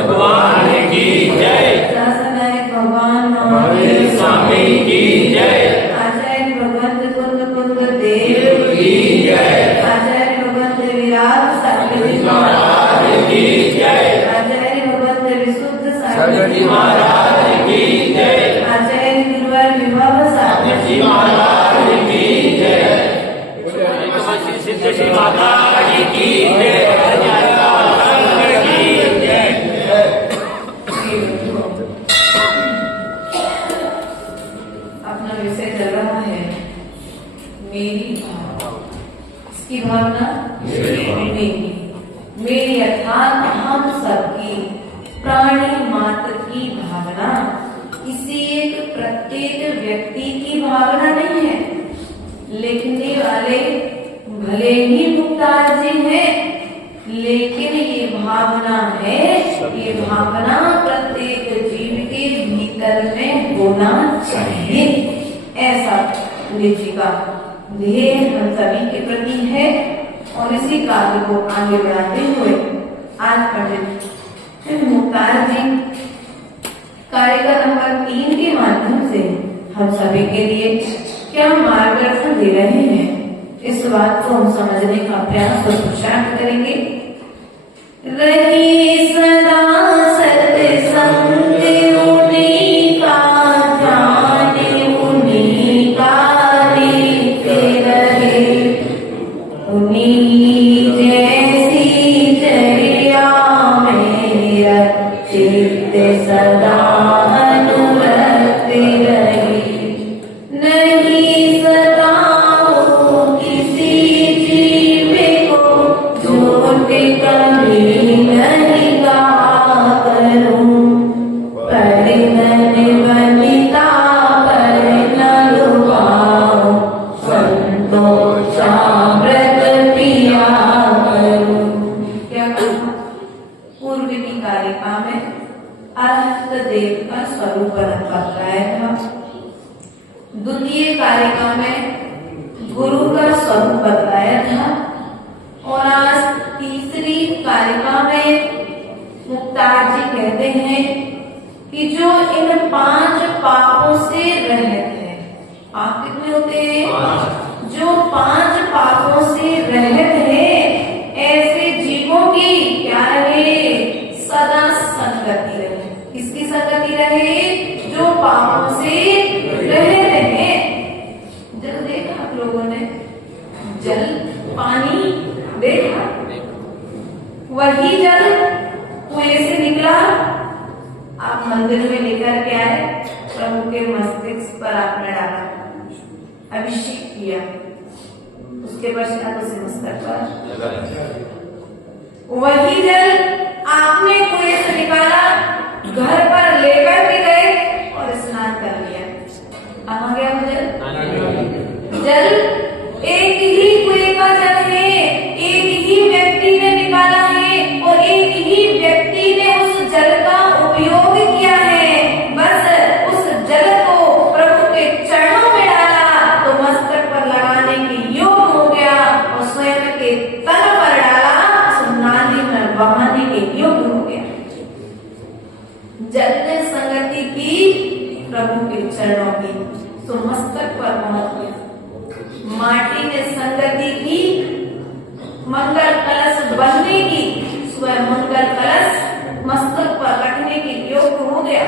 भगवान की जय। सहस्रनायक भगवान महावीर स्वामी की जय। आचार्य भगवंत कुंद देव की जय। आचार्य भगवंत विराट सागर महाराज की जय। आचार्य भगवंत विशुद्ध सागर जी महाराज की जय। आचार्य गुरुवर विभव सागर जी महाराज की जय। सिद्ध श्री माता की जय। अपना विषय चल रहा है मेरी भावना। इसकी भावना मेरी अर्थात हम सबकी प्राणी मात्र की भावना किसी एक प्रत्येक व्यक्ति की भावना नहीं है। लिखने वाले भले ही मुक्तार जी हैं, लेकिन ये भावना है, ये भावना प्रत्येक जीव के भीतर में होना चाहिए। ऐसा जी का ध्येय हम सभी के प्रति है और इसी कार्य को आगे बढ़ाते हुए आज पंडित मुक्तार जी कार्यक्रम नंबर 3 के माध्यम से हम सभी के लिए क्या मार्गदर्शन दे रहे हैं, इस बात को हम समझने का प्रयास और पुरुषार्थ करेंगे। रही सदा सत्संग उन्हीं का, जाने उन्हीं का रीते रहे, उन्हीं जैसी चर्या मेरा चित्त सदा अनुरक्त रहे। नहीं सताओ किसी जीव को, झूठे कभी नहीं कहा करूं, पर मन बनिता पर न लुभाओ, संतोषामृत पिया करूं। क्या कहा? पूर्व की कारिका में अरहत देव का स्वरूप बताया था। द्वितीय कारिका में गुरु का स्वरूप बताया था और आज तीसरी कारिका में मुक्तार जी कहते हैं कि जो इन 5 पापों से रहित है। पाप कितने होते हैं? जो 5 पापों से रहित है, ऐसे जीवों की क्या रहे? सदा संगति रहे। किसकी संगति रहे? जो पापों से रहित है। जल देखा आप लोगों ने? जल पानी देखा? वही जल कुएं से निकला, आप मंदिर में लेकर के आए, प्रभु के मस्तिष्क पर आपने डाला, अभिषेक किया, उसके पश्चात उसे मस्तक पर वही जल आपने कुएं से निकाला, घर पर लेकर के गए और स्नान कर लिया। कहाँ गया वो जल? जल एक ही कुएं का जल है, एक ही व्यक्ति ने निकाला है और एक ही व्यक्ति ने उस जल का उपयोग किया है। बस उस जल को प्रभु के चरणों में डाला तो मस्तक पर लगाने के योग्य हो गया और स्वयं के तन पर डाला तो नाली में बहाने के योग्य हो गया। जल ने संगति की प्रभु के चरणों की तो मस्तक पर पहुंच गया। माटी ने संगति की मंगल कलश बनने की, स्वयं मंगल कलश मस्तक पर रखने के योग्य हो गया।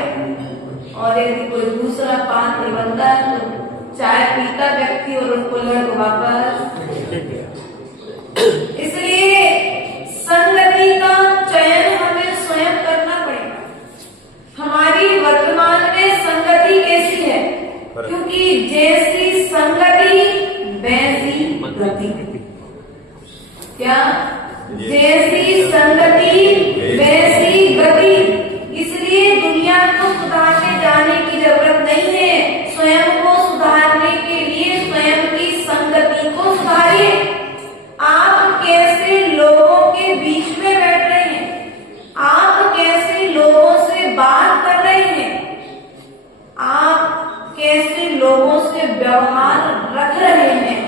और यदि कोई दूसरा पात्र बनता तो चाय पीता व्यक्ति और उसको लड़ वापस। इसलिए संगति का चयन हमें स्वयं करना पड़ेगा। हमारी वर्तमान में संगति कैसी है? क्योंकि जैसी संगति वैसी गति। क्या? जैसी संगति वैसी गति। इसलिए दुनिया को सुधारने जाने की जरूरत नहीं है, स्वयं को सुधारने के लिए स्वयं की संगति को सुधारिए। आप कैसे लोगों के बीच में बैठ रहे हैं? आप कैसे लोगों से बात कर रहे हैं? आप कैसे लोगों से व्यवहार रख रहे हैं?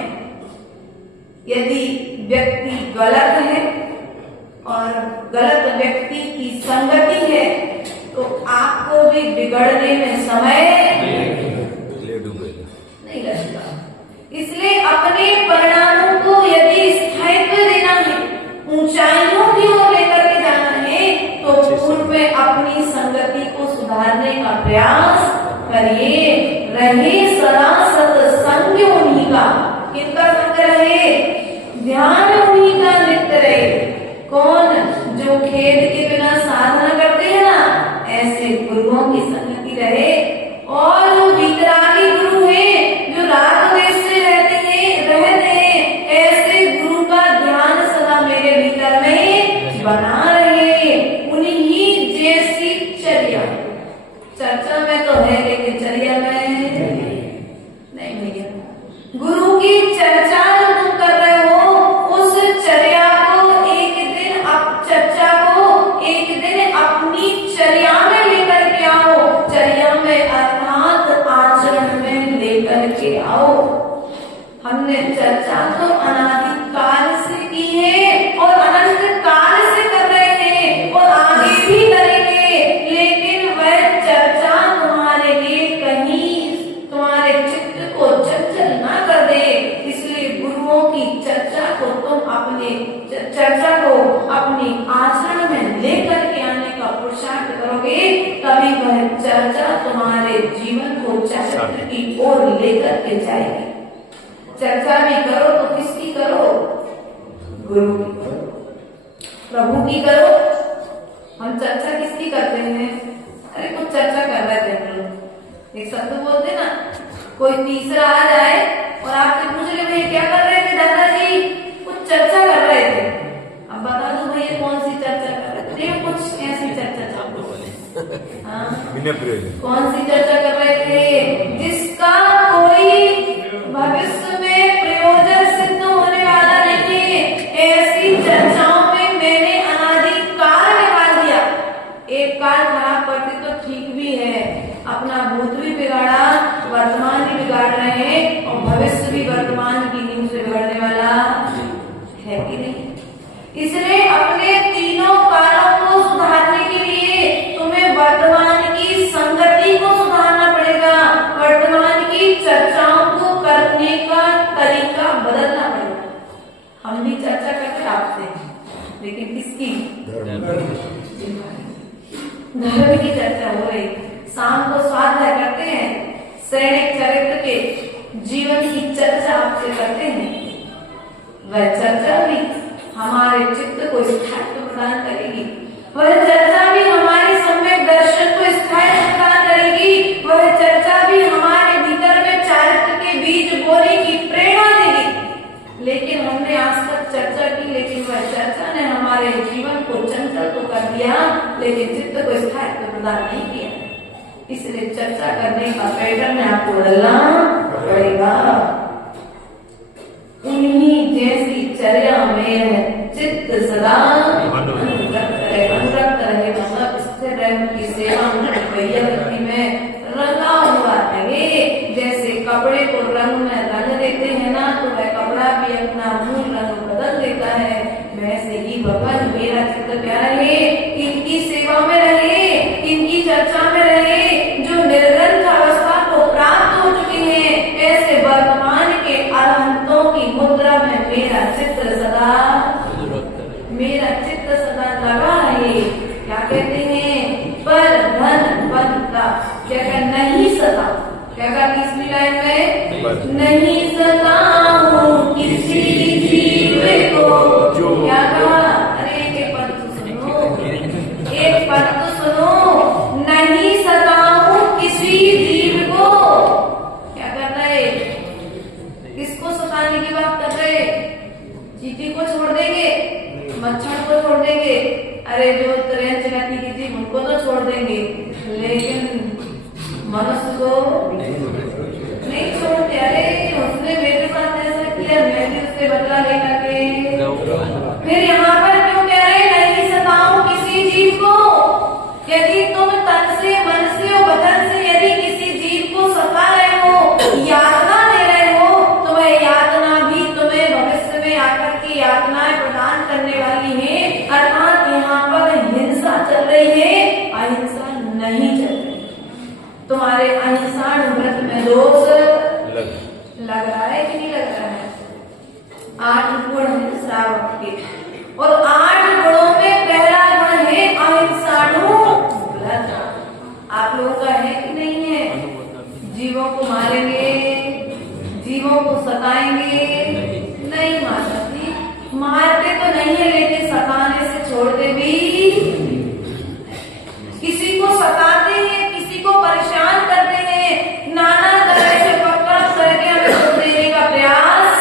यदि व्यक्ति गलत है और गलत व्यक्ति की संगति है बिगड़ने में समय नहीं लगता। इसलिए अपने परिणामों को यदि स्थायित्व देना है, ऊंचाइयों की ओर लेकर के जाना है, तो पूर्व में अपनी संगति को सुधारने का प्रयास करिए। रहे सदा सत्संग उन्हीं का, किनका संग रहे? ध्यान उन्हीं का नित्य रहे। कौन? जो खेद के बिना साधना करते हैं ना, ऐसे गुरुओं की संगति रहे। और जो वितरागी गुरु है, जो राग देश से रहते हैं, ऐसे गुरु का ध्यान सदा मेरे भीतर में बना रहे। उन्हीं जैसी चर्या, चर्चा में तो है लेकिन चर्या में नहीं भैया। गुरु की चर्चा जो तुम कर रहे हो, उस चर्या को एक दिन, चर्चा को एक दिन अपनी चर्या में लेकर के आओ। चर्या में अर्थात आचरण में लेकर के आओ। हमने चर्चा तो अनादि काल से की है और अनंत काल से कर रहे हैं और आगे भी करेंगे, लेकिन वह चर्चा तुम्हारे लिए कहीं तुम्हारे चित्त को चंचल ना कर दे। इसलिए गुरुओं की चर्चा को तुम अपनी आचरण में लेकर के आने का पुरुषार्थ करोगे, तभी वह चर्चा तुम्हारे जीवन को चरित्र की ओर लेकर के जाएगी। चर्चा भी करो तो किसकी करो? गुरु की करो, प्रभु की करो। हम चर्चा किसकी करते हैं? अरे कुछ चर्चा कर रहे थे हम लोग, एक शब्द बोलते ना, कोई तीसरा आ जाए और आपसे पूछ ले भैया क्या कर रहे थे? दादाजी कुछ चर्चा कर रहे थे। अब बता दो भैया कौन सी चर्चा कर रहे थे? कुछ ऐसी चर्चा चालू कौन सी चर्चा कर रहे थे? जिसका कोई भविष्य में प्रयोजन सिद्ध होने वाला नहीं है। ऐसी चर्चाओं में मैंने अनादि काल निकाल दिया। एक काल खराब करते तो ठीक भी है, अपना भूत भी बिगाड़ा, वर्तमान भी बिगाड़ रहे हैं और भविष्य भी वर्तमान की नींव से बिगड़ने वाला है कि नहीं? इसलिए अपने तीनों कालों को सुधारने के लिए तुम्हें वर्तमान की संगति को सुधारना पड़ेगा, वर्तमान की चर्चाओं को करने का तरीका बदलना पड़ेगा। हम भी चर्चा करते आपसे, लेकिन किसकी? धर्म की चर्चा हो रही। शाम को स्वाध्याय करते हैं, सैनिक चरित्र के जीवन की चर्चा आपसे करते हैं। वह चर्चा भी हमारे चित्त को स्थायित्व प्रदान करेगी। वह चर्चा भी हमारे सम्यक दर्शन को स्थायित्व प्रदान करेगी। वह चर्चा भी हमारे भीतर में चारित्र के बीज बोने की प्रेरणा देगी। लेकिन हमने आज तक चर्चा की, लेकिन वह चर्चा ने हमारे जीवन को चंचल तो कर दिया, लेकिन चित्त को स्थायित्व प्रदान नहीं किया। इसलिए चर्चा करने का पैटर्न आपको बदलना पड़ेगा। उन्हीं जैसी चर्या में चित्त सदा अनुरक्त रहे, मतलब स्थिर रहे, उनकी सेवा उनकी में रंगा हुआ रहे। जैसे कपड़े को रंग में रंग देते हैं ना, तो वह कपड़ा भी अपना मूल रंग बदल देता है। वैसे ही भगवान मेरा चित्त क्या रहे? इनकी सेवा में रहे, इनकी चर्चा में रहे, जो निर्ग्रंथ अवस्था को प्राप्त हो चुके हैं। ऐसे वर्तमान के अरहंतों की मुद्रा में मेरा चित्त सदा लगा रहे। क्या कहते हैं? पर धन पद का क्या कर नहीं सता, क्या कर तीसरी लाइन में नहीं सता हूँ किसी जीव को। क्या कहा? अरे एक पद तो सुनो, एक पद तो सुनो, नहीं सता हूँ किसी जीव को। क्या कर रहे? किसको सताने की बात कर रहे? चींटी को छोड़ देंगे, मच्छर को छोड़ देंगे, अरे जो ट्रेन चलाती की जीव उनको तो छोड़ देंगे, लेकिन मनुष्य को नहीं छोड़ते। अरे उसने मेरे साथ ऐसा किया, मैं भी उससे बदला लेकर के। फिर यहाँ पर क्यों कह रहे नहीं सताओ किसी जीव को? यदि तुम तन से, मन से और वचन से यदि किसी जीव को सता रहे हो, यातना दे रहे हो, तो वह यातना भी तुम्हें भविष्य में आकर के यातनाएं प्रदान करने वाली है। अर्थात यहाँ पर हिंसा चल रही है, अहिंसा नहीं चल रही। सताएंगे? नहीं माता जी, मारते तो नहीं है लेकिन सताने से छोड़ते भी। किसी को सताते हैं, किसी को परेशान करते हैं, नाना तरह से पकड़ करके हमें दुख देने का प्रयास।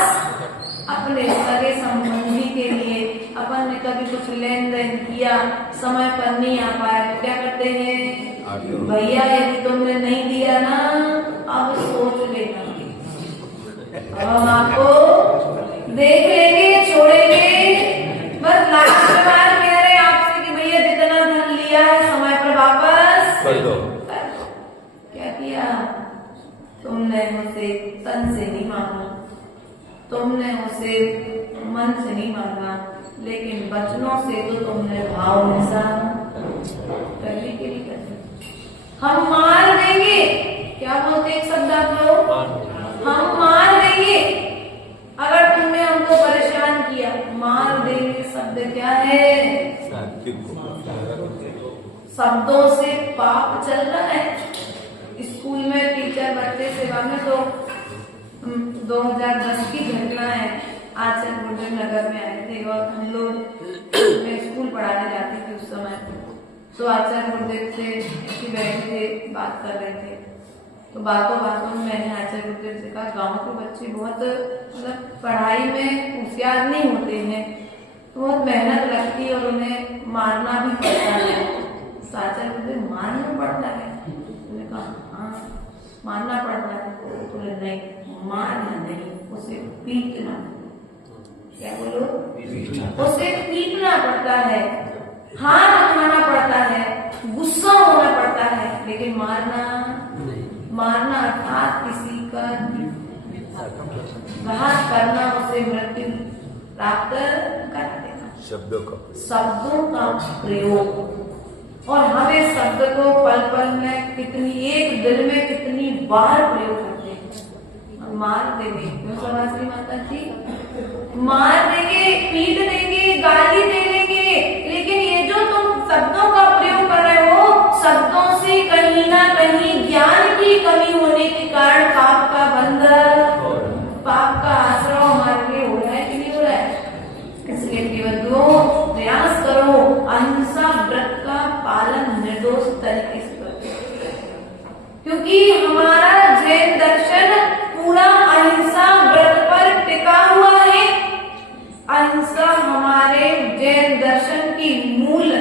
अपने सगे संबंधी के लिए अपन ने कभी कुछ लेन देन किया, समय पर नहीं आ पाया तो क्या करते हैं? भैया यदि तुमने नहीं दिया ना, अब सोच लेना, अब हम आपको देख लेंगे, छोड़ेंगे। बस लास्ट बार कह रहे आपसे कि भैया जितना धन लिया है समय पर वापस कर दो। क्या किया? तुमने मुझसे तन से नहीं मांगा, तुमने मुझसे मन से नहीं मांगा, लेकिन वचनों से तो तुमने भाव में करने के लिए कर। हम मार देंगे, क्या बोलते एक शब्द आप लोग? हम मार देंगे अगर तुमने हमको परेशान किया। मार देंगे शब्द क्या है? शब्दों से पाप चल रहा है। स्कूल में टीचर बच्चे सेवा में तो 2010 की घटना है। आचार्य गुरुदेव नगर में आए थे और हम लोग मैं स्कूल पढ़ाने जाती थी उस समय। तो आचार्य गुरुदेव से बैठे थे, बात कर रहे थे। तो बातों बातों में मैंने आचार्य गुरुदेव से कहा गांव के बच्चे बहुत मतलब पढ़ाई में होशियार नहीं होते हैं, तो बहुत मेहनत लगती है और उन्हें मारना भी पड़ता है। तो आचार्य गुरुदेव मारना पड़ता है? मैंने कहा हाँ मारना पड़ता है। बोले नहीं, मारना नहीं, उसे पीटना। क्या बोलो? उसे पीटना पड़ता है, हाथ उठाना पड़ता है, गुस्सा होना पड़ता है, लेकिन मारना अर्थात किसी का घात करना, उसे मृत्यु प्राप्त करा देना। शब्दों का प्रयोग, और हमें शब्द को पल पल में कितनी, एक दिन में कितनी बार प्रयोग करते हैं। मार देंगे, क्यों सरस्वती माता जी? मार देंगे, पीट देंगे, गाली दे देंगे, लेकिन ये जो तुम शब्दों का प्रयोग कर रहे हो, शब्दों से कहीं ना कहीं ज्ञान की कमी होने के कारण पाप का बंधन, पाप का आश्रय हमारे लिए हो रहा है कि नहीं हो रहा है? इसलिए केवल प्रयास करो, अहिंसा व्रत का पालन निर्दोष तरीके से करो, क्योंकि हमारा जैन दर्शन पूरा अहिंसा व्रत पर टिका हुआ है। अहिंसा हमारे जैन दर्शन की मूल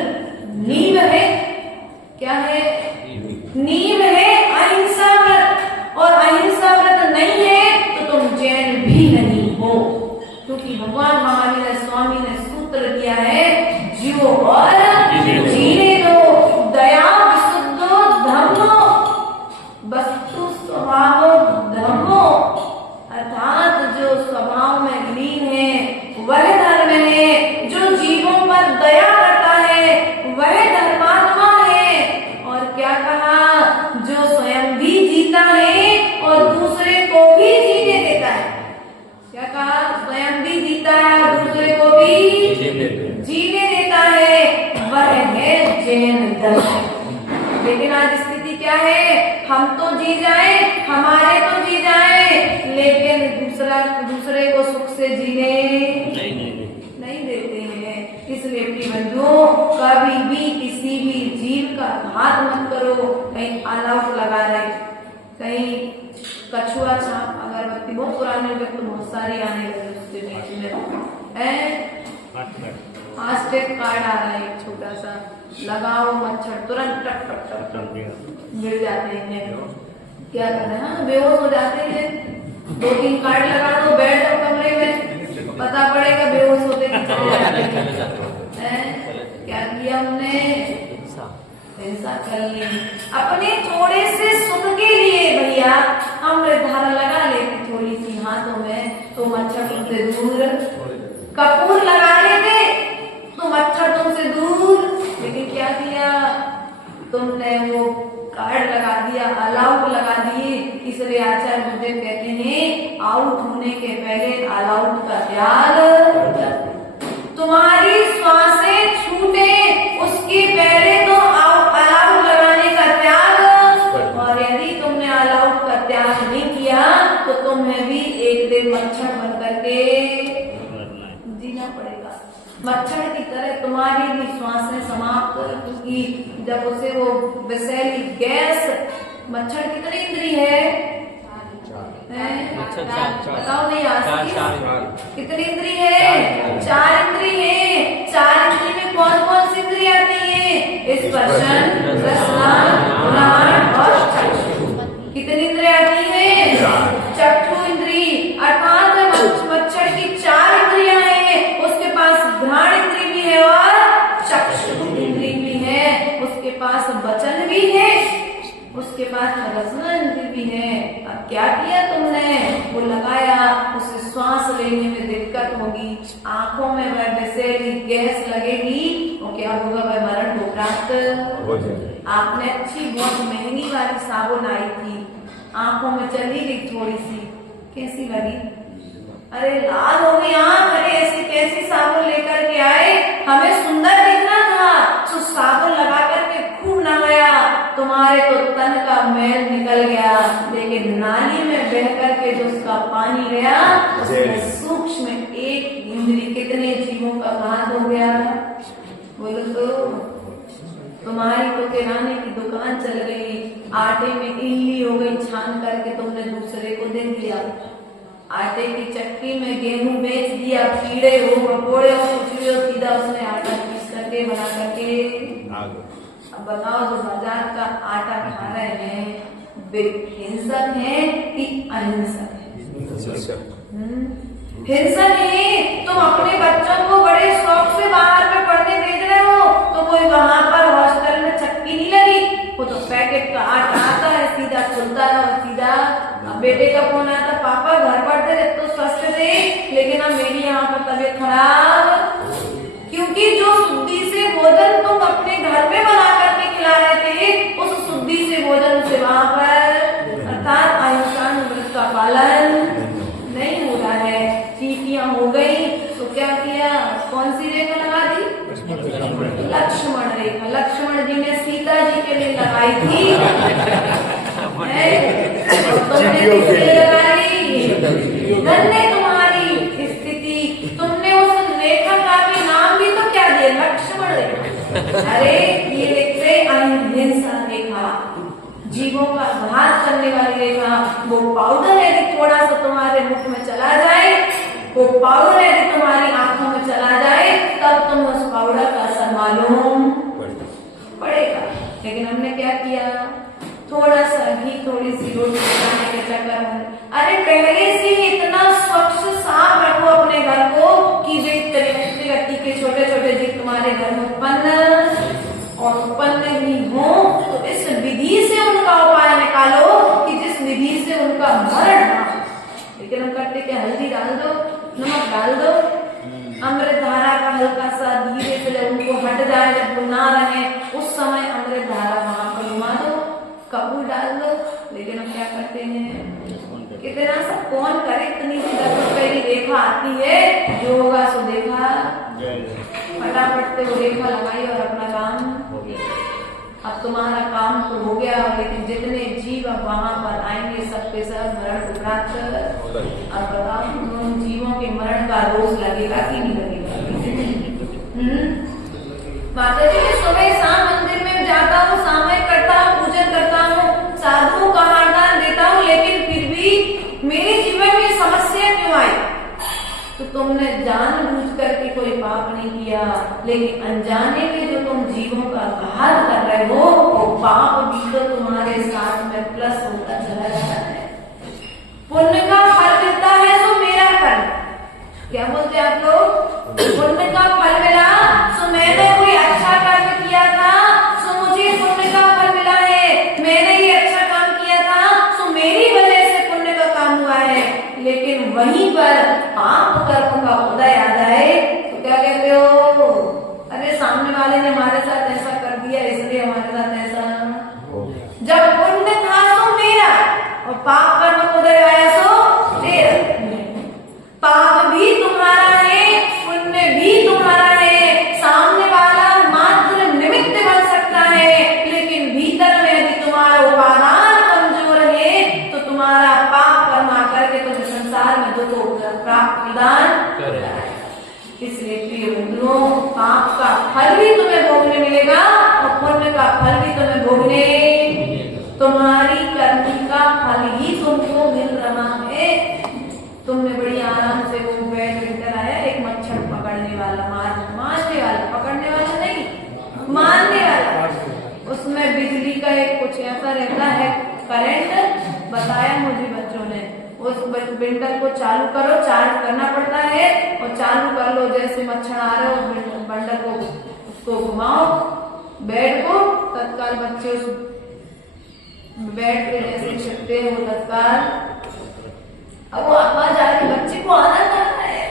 नींव है। क्या है? नींव है अहिंसा व्रत, और अहिंसा व्रत नहीं है तो तुम जैन भी नहीं हो, क्योंकि भगवान महावीर स्वामी ने सूत्र दिया है, जियो और जीने दो, दया विशुद्धो धम्मो वस्तु स्वभावो धम्मो, अर्थात जो स्वभाव में लीन है वह धर्म है, जो जीवों पर दया करता है वह धर्मात्मा है। और क्या कहा? जो स्वयं भी जीता है और दूसरे को भी जीने देता है। क्या कहा? स्वयं भी जीता है और दूसरे को भी जीने देता है, वह है जैन दर्शन। लेकिन आज स्थिति क्या है? हम तो जी जाए, हमारे तो जी जाए, लेकिन दूसरे को सुख से जीने नहीं देते हैं। इसलिए प्रिय बंधुओं, कभी भी किसी भी जीव का घात मत करो। कहीं अलाउट लगा रहे, कहीं कछुआ छाप अगरबत्ती, बहुत पुराने जब तो बहुत सारी आने लगे उसके बीच में फास्टैग कार्ड आ रहा है एक छोटा सा, लगाओ मच्छर तुरंत टक टक टक टक गिर जाते हैं। क्या करें? हाँ बेहोश हो जाते हैं। 2-3 कार्ड लगा दो, बैठ जाओ कमरे में, पता पड़ेगा बेहोश होते क्या किया हमने? हिंसा कर ली अपने थोड़े से सुख के लिए। भैया अमृतधारा लगा लेते थोड़ी सी हाथों में तो मच्छर तुमसे दूर, कपूर लगा लेते तो मच्छर तुमसे दूर, लेकिन क्या किया तुमने? वो कार्ड लगा दिया, अलाउट लगा दिए। इसलिए आचार्य गुरुदेव कहते हैं आउट होने के पहले अलाउट का त्याग। तुम्हारी श्वासें छूटे उसके पहले तो अलाउट लगाने का त्याग, और यदि तुमने अलाउट का त्याग नहीं किया तो तुम्हें भी एक दिन मच्छर जब उसे वो विषैली गैस, मच्छर कितनी इंद्री है? बताओ नहीं आती कितनी इंद्री है? 4 इंद्री है। 4 इंद्री में कौन कौन सी इंद्री आती है? स्पर्शन, रसना, घ्राण और चक्षु। कितनी इंद्री आती है? चक्षु इंद्री। अर्थात मच्छर की 4 इंद्रियां हैं, उसके पास घ्राण इंद्री भी है और चक्षु इंद्री भी है, उसके पास वचन भी है, उसके पास रसना इंद्री भी है। अब क्या किया तुमने? वो लगाया, उसे श्वास लेने में दिक्कत होगी, आंखों में वह विषैली गैस लगेगी, तो क्या होगा? वह मरण को प्राप्त हो जाएगा। आपने अच्छी बहुत महंगी वाली साबुन आई थी, आंखों में चली गई थोड़ी सी, कैसी लगी? अरे लाल हो गई आंख। अरे ऐसी कैसी साबुन लेकर के आए? हमें सुंदर दिखना था, तो साबुन लगा करके खूब नहाया, तुम्हारे तो तन का मैल निकल गया, लेकिन नाली में बह करके जो उसका पानी गया, उसमें सूक्ष्म एक इंद्री कितने जीवों का घात हो गया? बोलो तो। तुम्हारी तो किराने की दुकान चल गई, आटे में इल्ली हो गई, छान करके तुमने दूसरे को दे दिया। आटे की चक्की में गेहूं बेच दिया, कीड़े हो, मकोड़े हो, कुछ भी हो, सीधा उसने आटा पीस करके बना करके। अब बताओ, जो बाजार का आटा खा रहे हैं, वे हिंसक है कि अहिंसक है? हिंसक है। तुम अपने बच्चों को बड़े शौक से बाहर में पढ़ने भेज रहे हो, तो कोई वहां पर हॉस्टल में चक्की नहीं लगी, वो तो पैकेट का आटा आता है, सीधा खुलता है और सीधा। अब बेटे का फोन आता, पापा घर पर थे तो स्वस्थ थे, लेकिन अब मेरी यहाँ पर तबीयत खराब, क्योंकि जो शुद्धि से भोजन तुम अपने घर में बना करके खिला रहे थे, उस शुद्धि से भोजन से वहां पर अर्थात आयुष्मान व्रत का पालन नहीं हो रहा है। चीटियां हो गई तो क्या किया? कौन सी रेखा लगा दी? लक्ष्मण रेखा। लक्ष्मण जी ने सीता जी के लिए लगाई थी, तुमने किसके लिए लगाई? धन्य तुम्हारी स्थिति, तुमने उस रेखा का भी नाम भी तो क्या दिया? लक्ष्मण रेखा। अरे ये अहिंसा रेखा, जीवों का घात करने वाली रेखा। वो पाउडर यदि थोड़ा सा तुम्हारे मुख में चला जाए, वो पाउडर यदि तुम्हारी आंखों में चला जाए, तब तुम उस पाउडर का असर मालूम पड़ेगा। लेकिन हमने क्या किया? थोड़ा सा घी, थोड़ी सी रोटी बनाने के चक्कर में, अरे पहले से ही इतना स्वच्छ साफ रखो अपने घर को कि जो व्यक्ति के छोटे छोटे जीव तुम्हारे घर में उत्पन्न भी हो, तो इस विधि से उनका उपाय निकालो कि जिस विधि से उनका मरण ना। लेकिन हम करते क्या? हल्दी डाल दो, नमक डाल दो, अमृत धारा का हल्का सा धीरे से जब उनको हट जाए, जब वो ना रहे, उस समय अमृत धारा वहां पर घुमा दो, कपूर डाल दो। लेकिन हम क्या करते हैं? कितना सा कौन करे? इतनी सी 10 रुपए की रेखा आती है, जो होगा सो देखा, फटाफट से वो रेखा लगाई और अपना काम हो गया। अब तुम्हारा काम तो हो गया, लेकिन जितने जीव अब वहां पर आएंगे सबके सब मरण को प्राप्त। अब बताओ, उन जीवों के मरण का रोज लगेगा कि नहीं लगेगा? माता जी, मैं सुबह शाम मंदिर में जाता हूँ, सामयिक करता हूँ, पूजन करता हूँ, साधुओं का वरदान देता हूँ, लेकिन फिर भी मेरे जीवन में समस्या क्यों आई? तो तुमने जानबूझ करके कोई पाप नहीं किया, लेकिन अनजाने में जो तुम जीवों का घात कर रहे हो, वो पाप भी तो तुम्हारे साथ में प्लस होता चला जाता है। पुण्य का फल मिलता है तो मेरा फल, क्या बोलते आप लोग? पुण्य का फल मिला तो मैंने कोई अच्छा कर्म किया था, तो मुझे पुण्य का फल मिला है। मैंने ये अच्छा काम किया था तो मेरी वजह से पुण्य का काम हुआ है। लेकिन वहीं पर पाप कर्म का उदय आ जाए तो क्या कहते हो? अरे सामने वाले ने हमारे साथ ऐसा कर दिया, इसलिए हमारे साथ ऐसा। जब पुण्य था तो मेरा और पाप कर्म उदय आया तो तेरा। पाप भी तुम्हारा है, पुण्य भी तुम्हारा है। सामने वाला मात्र निमित्त बन सकता है, लेकिन भीतर में यदि तुम्हारा उपादान कमजोर है तो तुम्हारा पाप कर्म आकर के तुम संसार में दुख प्राप्त प्रदान करेगा। इसलिए प्रिय बंधुओं, पाप का फल भी तुम्हें भोगने मिलेगा और पुण्य का फल भी तुम्हें भोगने, तुम्हारी करनी का फल ही तुमको मिल रहा है। तुमने बड़ी आराम से वो बैडमिंटन आया, एक मच्छर पकड़ने वाला, मारने वाला, पकड़ने वाला नहीं, मारने वाला, उसमें बिजली का एक कुछ ऐसा रहता है करंट, बताया मुझे बच्चों ने। उस बैडमिंटन को चालू करो, चार्ज करना पड़ता है, और चालू कर लो, जैसे मच्छर आ रहे हो बंडल को उसको घुमाओ बेड को, तत्काल बच्चे उस बेड पे जैसे छिपते हैं वो तत्काल, अब वो आवाज आ रही, बच्चे को आनंद आ रहा है,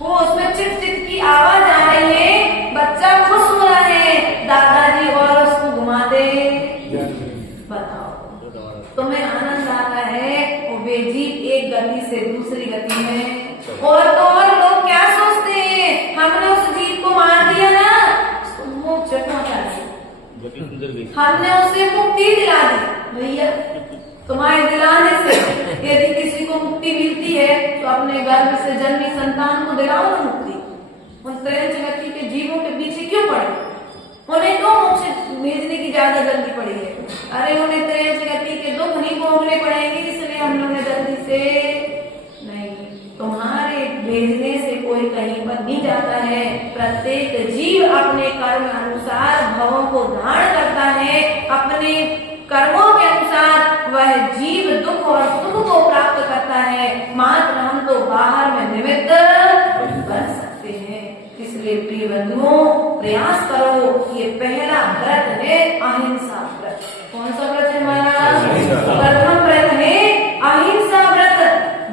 वो उसमें चिट चिट की आवाज आ रही है, बच्चा खुश हो रहा है, दादाजी और उसको घुमा दे। बताओ तुम्हें आनंद आता है, और वे जीव एक गति से दूसरी गति में, और तो और लोग क्या सोचते हैं, हमने उस जीव को मार दिया ना, मोक्ष पहुंचा दिया, हमने उसे मुक्ति दिला दी। भैया तुम्हारे दिलाने से यदि किसी को मुक्ति मिलती है तो अपने गर्भ से जन्मी संतान को दिलाओ ना मुक्ति। उन त्रैण जगत के जीवों के पीछे क्यों पड़े, उन्हें क्यों मोक्ष भेजने की ज्यादा जल्दी पड़ी है? अरे उन्हें त्रैण जगत के दुख नहीं भोगने पड़ेंगे, इसलिए हम लोग ने जल्दी से नहीं। तुम्हारे भेजने से कोई कहीं पर नहीं जाता है। प्रत्येक जीव अपने कर्म अनुसार भवों को धारण करता है, अपने कर्मों के अनुसार वह जीव दुख और सुख को प्राप्त करता है। मात्र हम तो बाहर में निमित्त बन सकते हैं। इसलिए प्रिय बंधुओं, प्रयास करो। ये पहला व्रत है अहिंसा व्रत। कौन सा व्रत है हमारा? प्रथम व्रत है अहिंसा व्रत।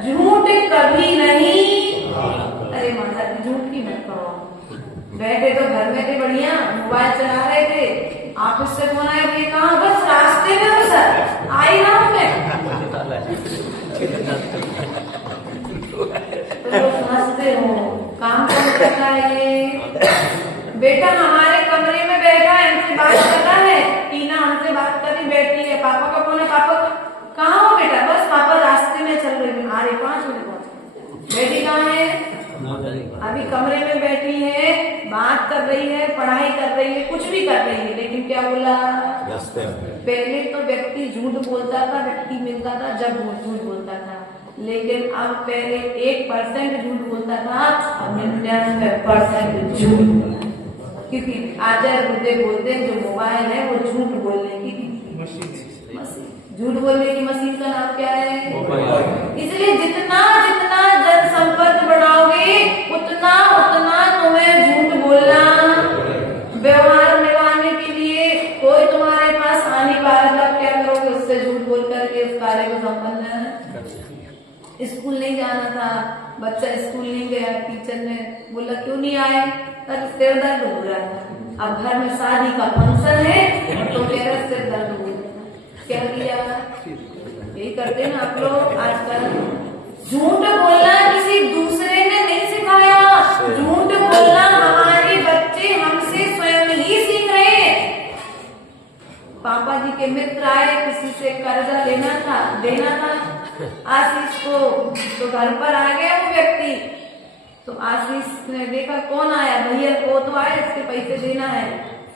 झूठ कभी नहीं। अरे माता जी झूठ की मत करो। बैठे तो घर में थे बढ़िया, मोबाइल चला रहे थे, ऑफिस से फोन आया, ये कहाँ? बस रास्ते में हो सर, आई ना मैं तो हंसते हो। काम कौन करता है ये? बेटा हमारे कमरे में बैठा है, हमसे बात कर रहा है, टीना हमसे बात करनी बैठी है, पापा का फोन है, पापा कहाँ हो बेटा? बस पापा रास्ते में चल रहे हैं, आ रहे 5 मिनट पहुंचे। बेटी कहाँ है? अभी कमरे में बैठी है, बात कर रही है, पढ़ाई कर रही है, कुछ भी कर रही है, लेकिन क्या बोला? पहले तो व्यक्ति झूठ बोलता था, व्यक्ति मिलता था जब वो झूठ बोलता था, लेकिन अब पहले 1% झूठ बोलता था, अब 99% झूठ। क्योंकि आचार्य गुरुदेव बोलते हैं जो मोबाइल है वो झूठ बोलने की मशीन। झूठ बोलने की मशीन का नाम क्या है? इसलिए जितना जितना जनसंपर्क बढ़ाओगे उतना उतना तुम्हें झूठ बोलना, व्यवहार निभाने के लिए कोई तुम्हारे पास आने वाला, क्या करोगे? उससे झूठ बोल करके उस कार्य को संपन्न। स्कूल नहीं जाना था, बच्चा स्कूल नहीं गया, टीचर ने बोला क्यों नहीं आए? तब सिर दर्द हो रहा था। अब घर में शादी का फंक्शन है तो मेरा सिर दर्द हो रहा है, क्या किया? यही करते ना आप लोग आजकल। झूठ बोलना किसी दूसरे ने नहीं सिखाया, झूठ बोलना हमारे बच्चे हमसे स्वयं ही सीख रहे हैं। पापा जी के मित्र आए, किसी से कर्जा लेना था, देना था आशीष को, तो घर पर आ गया वो व्यक्ति। तो आशीष ने देखा कौन आया, भैया को तो आए, इसके पैसे देना है।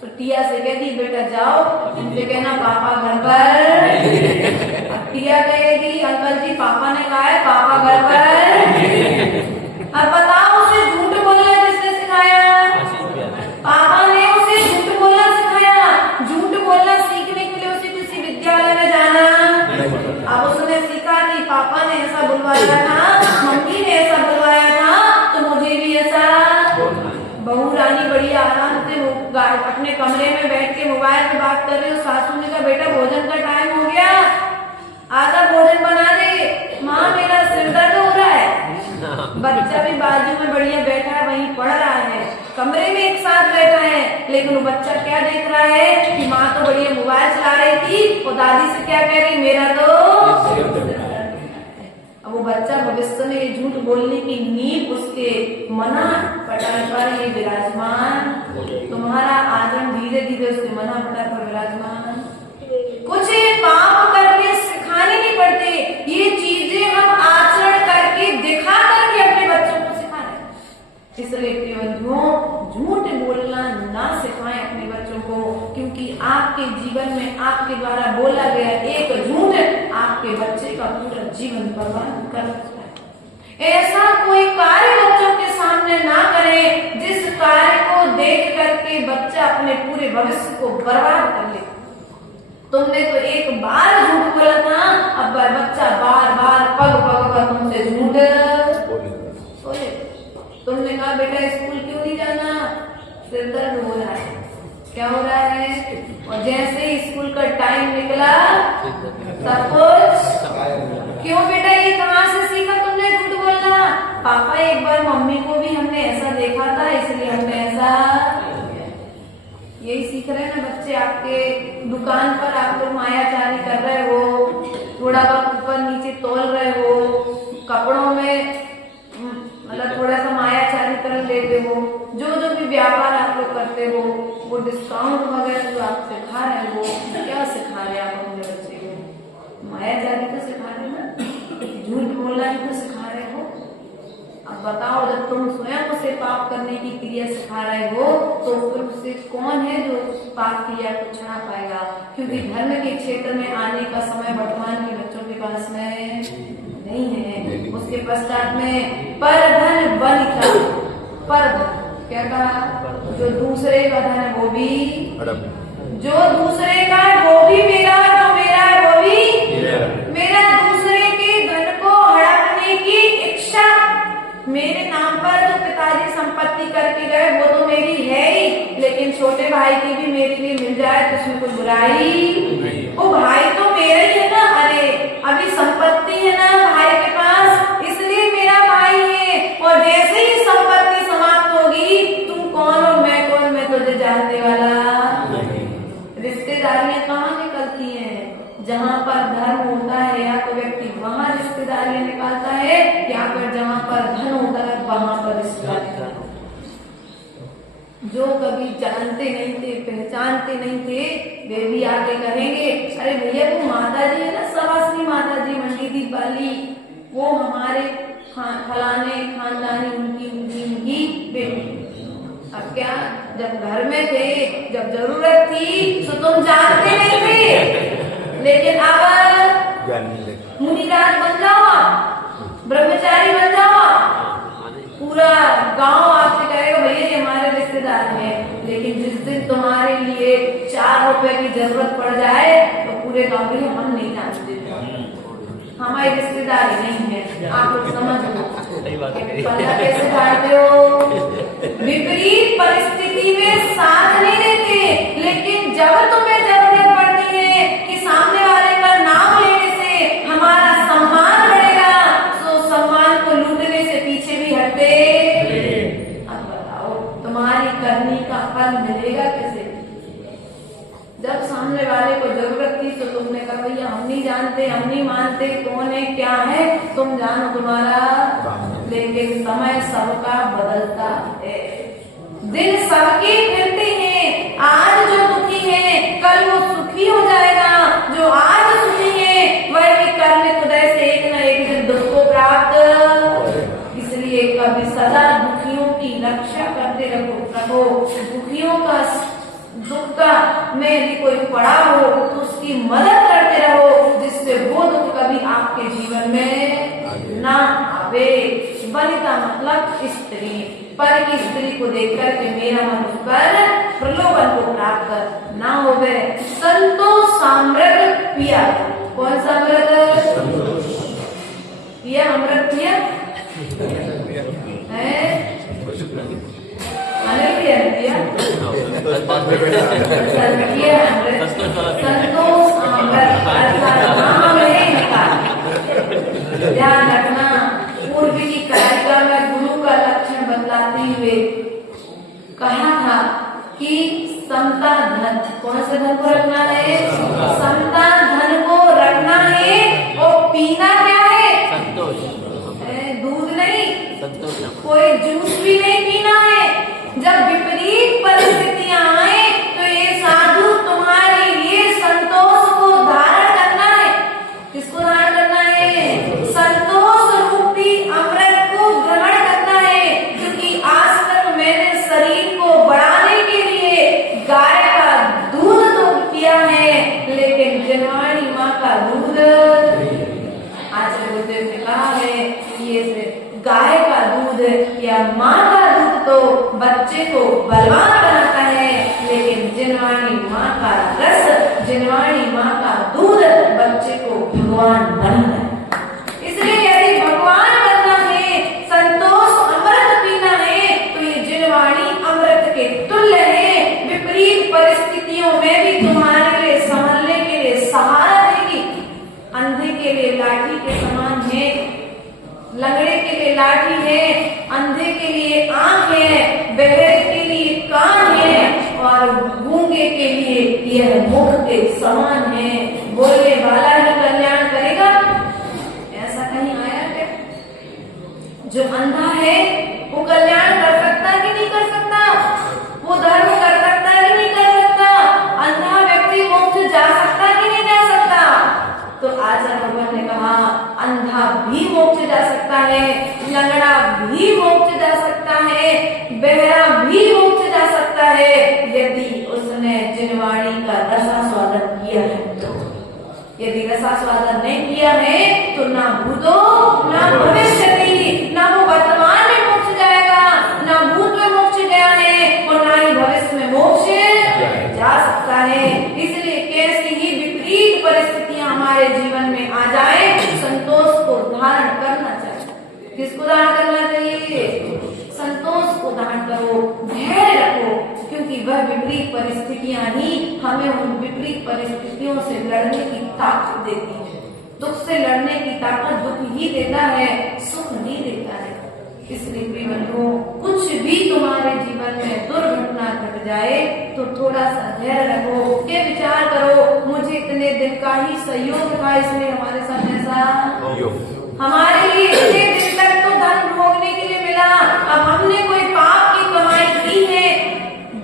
तो टिया से कहती बेटा जाओ, इनसे कहना पापा घर पर। अब टिया कहेगी अंकल जी पापा ने कहा है पापा घर पर। अब बताओ उसे झूठ बोलना किसने सिखाया? पापा ने उसे झूठ बोलना सिखाया। झूठ बोलना सीखने के लिए उसे किसी विद्यालय में जाना। अब उसने सीखा कि पापा ने ऐसा बुलवाया था, मम्मी ने ऐसा बुलवाया था, तो मुझे भी ऐसा। बहू रानी बड़ी आराम से अपने कमरे में बैठ के मोबाइल में बात कर रही हो, सासू ने कहा बेटा भोजन का टाइम हो गया, आधा भोजन बना दे। माँ मेरा सिर दर्द हो रहा है। बच्चा भी बाजू में बढ़िया बैठा है, वहीं पढ़ रहा है, कमरे में एक साथ बैठा है, लेकिन वो बच्चा क्या देख रहा है कि माँ तो बढ़िया मोबाइल चला रही थी और दादी से क्या कह रही, मेरा तो। अब वो बच्चा भविष्य में ये झूठ बोलने की नींव उसके मना पटल पर ये विराजमान। तुम्हारा आचरण धीरे धीरे उसके मना पटल पर विराजमान। कुछ पाप करके सिखाने नहीं पड़ते, ये चीजें हम आचरण करके दिखा करके अपने बच्चों को सिखा रहे। इसलिए बंधुओं झूठ बोलना ना सिखाएं अपने बच्चों को, क्योंकि आपके जीवन में आपके द्वारा बोला गया एक झूठ आपके बच्चे का पूरा जीवन बर्बाद कर सकता है। ऐसा कोई कार्य बच्चों के सामने ना करें जिस कार्य को देख करके बच्चा अपने पूरे भविष्य को बर्बाद कर ले। तुमने तो एक बार झूठ बोला था, अब बच्चा बार बार पग पग पर तुमसे झूठ बोले। तुमने कहा बेटा स्कूल क्यों नहीं जाना, सिर दर्द हो रहा है, क्या हो रहा है, और जैसे ही स्कूल का टाइम निकला सब कुछ। क्यों बेटा, ये कहाँ से सीखा तुमने झूठ बोलना? पापा एक बार मम्मी को भी हमने ऐसा देखा था इसलिए हमने ऐसा। यही सीख रहे हैं ना बच्चे। आपके दुकान पर आप लोग मायाचारी कर रहे हो, थोड़ा बहुत ऊपर नीचे तोल रहे हो, कपड़ों में मतलब थोड़ा सा मायाचारी कर लेते हो, जो जो भी व्यापार आप लोग करते हो, वो डिस्काउंट वगैरह जो आप सिखा रहे हो, क्या सिखा रहे हैं आप अपने बच्चे को? मायाचारी तो सिखा रहे ना, झूठ बोलना ही तो सिखा रहे हो। अब बताओ, जब तुम स्वयं उसे पाप करने की क्रिया सिखा रहे हो तो फिर उससे कौन है जो उस पाप क्रिया को छुड़ा पाएगा? क्योंकि धर्म के क्षेत्र में आने का समय वर्तमान के बच्चों के पास में नहीं है। उसके पश्चात में पर धन बनिता, पर क्या कहा, जो दूसरे का धन है वो भी, जो दूसरे का है वो भी मेरा, जो मेरा है वो भी मेरा। दूसरे के धन को हड़पने की इच्छा, मेरे नाम पर जो पिताजी संपत्ति करके गए वो तो मेरी है ही, लेकिन छोटे भाई की भी मेरे लिए मिल जाए तो उसमें कोई बुराई। वो भाई तो मेरा ही है ना, अरे अभी संपत्ति है ना भाई के पास इसलिए मेरा भाई है, और जैसे ही संपत्ति समाप्त होगी तुम कौन और मैं कौन, मैं तुझे जानने वाला। रिश्तेदारियां कहाँ निकलती हैं? जहाँ पर धर्म होता है या तो व्यक्ति वहां रिश्तेदारियां निकालता है, या फिर जहाँ पर धन होता है वहां पर रिश्तेदारियां। जो कभी जानते नहीं थे, पहचानते नहीं थे, वे भी आगे कहेंगे अरे भैया वो माता जी है ना, सवासनी माता जी मंडी दीप वाली, वो हमारे फलाने खानदानी उनकी बेटी। अब क्या, जब घर में थे, जब जरूरत थी तो तुम जानते नहीं थे, लेकिन अब मुनिराज बन जाओ, ब्रह्मचारी बन जाओ, पूरा गांव आपसे कहेगा भैया ये हमारे रिश्तेदार हैं। लेकिन जिस दिन तुम्हारे लिए 4 रुपए की जरूरत पड़ जाए तो पूरे गांव के हम नहीं जानते, हमारी रिश्तेदारी नहीं है। आप लोग समझ लो पल्ला कैसे झाड़ते हो। विपरीत परिस्थिति में साथ नहीं देते, लेकिन जब तुम्हें जरूरत पड़ती है कि सामने वाले का नाम लेने से हमारा सम्मान बढ़ेगा, तो सम्मान को लूटने से पीछे भी हटते। अब बताओ तुम्हारी करनी का फल मिलेगा कैसे? जब सामने वाले को जरूरत थी तो तुमने कहा भैया हम नहीं जानते, हम नहीं मानते कौन है क्या है, तुम जानो तुम्हारा। लेकिन समय सबका बदलता है, दिन सबके फिरते हैं। आज जो दुखी है कल वो सुखी हो जाएगा, जो आज सुखी है वह भी कर्म उदय से एक न एक दिन दुख को प्राप्त। इसलिए कभी सदा दुखियों की रक्षा करते रहो। दुखियों का दुख का में यदि कोई पड़ा हो तो उसकी मदद करते रहो, जिससे वो दुख कभी आपके जीवन में ना आवे। वनिता मतलब स्त्री, पर की स्त्री को देखकर के मेरा मन उस पर प्रलोभन को प्राप्त ना हो गए। संतोष सामृत पिया, कौन सा अमृत पिया? अमृत पिया है, अमृत पिया पिया संतोष ध्यान रखना। पूर्व की कारिका में गुरु का लक्षण बतलाते हुए कहा था कि समता धन, कौन से धन को रखना है? समता धन को रखना है, और पीना क्या है? संतोष। दूध नहीं, कोई जूस भी नहीं पीना है। जब विपरीत परिस्थितियां आए तो ये साधु तुम्हारे लिए संतोष को धारण करना है। किसको धारण करना है? संतोष रूपी अमृत को ग्रहण करना है, क्योंकि आज तक मैंने शरीर को बढ़ाने के लिए गाय का दूध तो लेकिन जनवाणी माँ का दूध, आचार्य गुरुदेव ने कहा है कि ये गाय का दूध या माँ का दूध तो बच्चे को बलवान बनाता है, लेकिन जनवाणी माँ का रस, जनवाणी माँ का दूध बच्चे को भगवान बनाता है। इसलिए यदि भगवान बनना है, संतोष अमृत पीना है, तो ये जनवाणी अमृत के तुल्य है। विपरीत परिस्थितियों में भी तुम्हारे लिए संभलने के लिए सहारा देगी। अंधे के लिए लाठी के समान है, लंगड़े के लिए लाठी है, अंधे के लिए आंख है, बहरे के लिए कान है और गूंगे के लिए यह मुख के समान है। बोलने वाला ही कल्याण करेगा, ऐसा कहीं आया क्या? जो अंधा है वो कल्याण कर सकता कि नहीं कर सकता? वो धर्म कर सकता कि नहीं कर सकता? अंधा व्यक्ति मोक्ष जा सकता कि नहीं जा सकता? तो आचार्य भगवान ने कहा अंधा भी मोक्ष जा सकता है, लंगड़ा भी मोक्ष जा सकता है, बहरा भी मोक्ष जा सकता है, यदि उसने जिनवाणी का रसास्वादन किया है तो। यदि रसास्वादन नहीं किया है तो ना भूतो ना भविष्यति, ना वो वर्तमान में मोक्ष जाएगा, ना भूत में मोक्ष गया है और ना ही भविष्य में मोक्ष जा सकता है। इसलिए कैसी ही विपरीत परिस्थितियां हमारे जीवन में आ जाए, संतोष को धारण करना चाहिए। किसको धारण करना चाहिए? संतोष को धारण करो, धैर्य रखो, क्योंकि वह विपरीत परिस्थितियां ही हमें उन विपरीत परिस्थितियों से लड़ने की ताकत देती है। दुख से लड़ने की ताकत दुख ही देता है, सुख नहीं देता है। इसलिए प्रिय बंधुओं, कुछ भी तुम्हारे जीवन में दुर्घटना घट जाए तो थोड़ा सा धैर्य रखो, ये विचार करो मुझे इतने दिन का ही सहयोग था, इसलिए हमारे साथ ऐसा हमारे लिए इतने दिन तक तो धन भोगने के लिए मिला, अब हमने कोई पाप की कमाई की है,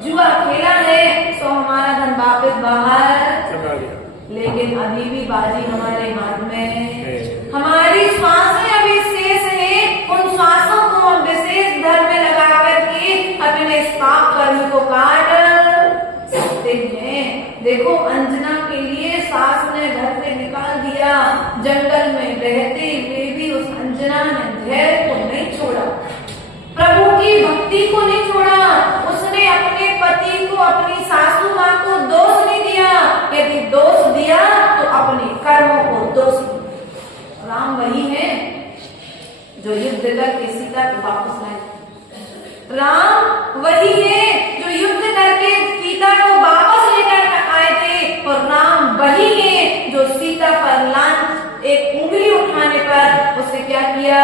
जुआ खेला है, तो हमारा धन वापस बाहर, लेकिन अभी भी बाजी हमारे हाथ में, हमारी श्वासें अभी शेष है, उन श्वासों को हम विशेष धर्म में लगा करके अपने पाप कर्म को काट सकते हैं। देखो अंजना के लिए सास ने घर से निकाल दिया, जंगल में रहते हुए भी उस अंजना ने धैर्य को नहीं छोड़ा, प्रभु की भक्ति को नहीं छोड़ा, उसने अपने पति को, अपनी सासू माँ को दोष नहीं दिया, यदि दोष दिया तो अपने कर्मों को दोष दिया। राम वही है जो युद्ध करके सीता को वापस लाए, राम वही है जो युद्ध करके सीता को वापस लेकर आए थे, और राम वही है जो सीता पर एक उंगली उठाने पर उसे क्या किया?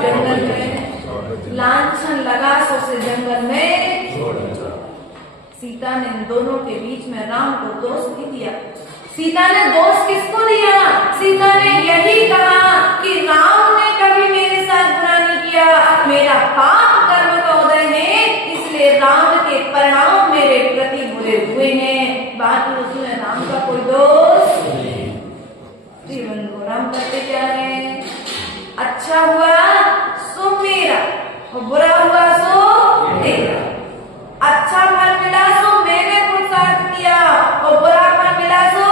जंगल में लांछन लगा, उसे जंगल में सीता ने दोनों के बीच में राम को दोष नहीं दिया। सीता ने दोष किसको दिया? सीता ने यही कहा कि राम ने कभी मेरे साथ बुरा नहीं किया, मेरा पाप कर्म का उदय है, इसलिए राम के परिणाम मेरे प्रति बुरे हुए हैं, बाकी उसमें राम का कोई दोष जीवन को। राम करते क्या है? अच्छा हुआ सो मेरा और बुरा हुआ सो तेरा, अच्छा फल मिला सो मैंने पुरुषार्थ किया और बुरा फल मिला सो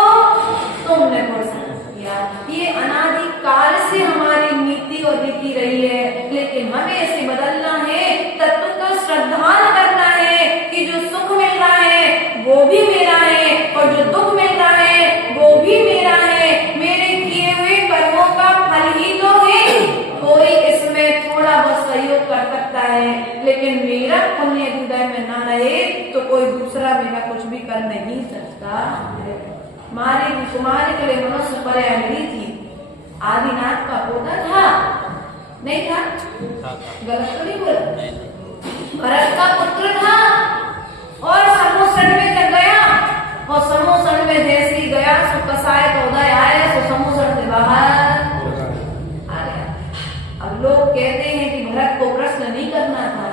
तुमने पुरुषार्थ किया। ये अनादि काल से हमारी नीति और रीति रही है, लेकिन हमें इसे बदलना है, तत्व को श्रद्धान करना है कि जो सुख मिल रहा है वो भी मेरा है और जो दुख मिल रहा है वो भी मेरा है, मेरे किए हुए कर्मों का फल ही तो है, कोई इसमें थोड़ा बहुत सहयोग कर सकता है, लेकिन मेरा पुण्य हृदय में ना रहे तो कोई दूसरा मेरा कुछ भी कर नहीं सकता है। मारी कुमारी के लिए मनुष्य पर्याय मिली थी, आदिनाथ का पोता था, नहीं था? गलत तो नहीं बोला? भरत का पुत्र था और समोसण में जब गया और समोसण में जैसे ही गया सो कसाय का उदय आया, सो समोसण से बाहर आ गया। अब लोग कहते हैं कि भरत को प्रश्न नहीं करना था,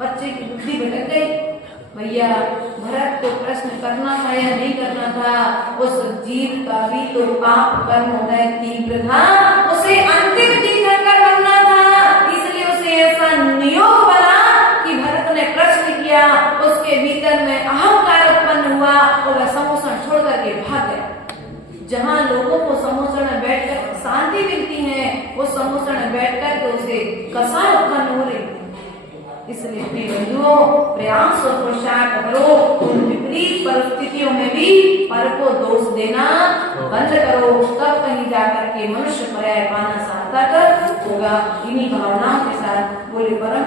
बच्चे की बुद्धि भटक गई। भैया भरत को प्रश्न करना था या नहीं करना था, उस जीव का भी तो पाप कर्म उदय तीव्र था, उसे अंतिम तीर्थंकर बनना था, इसलिए उसे ऐसा नियोग बना कि भरत ने प्रश्न किया, उसके भीतर में अहंकार उत्पन्न हुआ और वह समोसण छोड़ करके भाग गया। जहाँ लोगों को समोसण में बैठकर शांति मिलती है, वो समोसण में बैठकर के उसे कसाय उत्पन्न हो रही। इसलिए प्रिय बंधुओं, प्रयास और पुरुषार्थ करो, उन विपरीत परिस्थितियों में भी पर को दोष देना बंद करो, तब कहीं जाकर के मनुष्य पर्याय पाना सार्थक होगा। इन्हीं भावनाओं के साथ बोले परम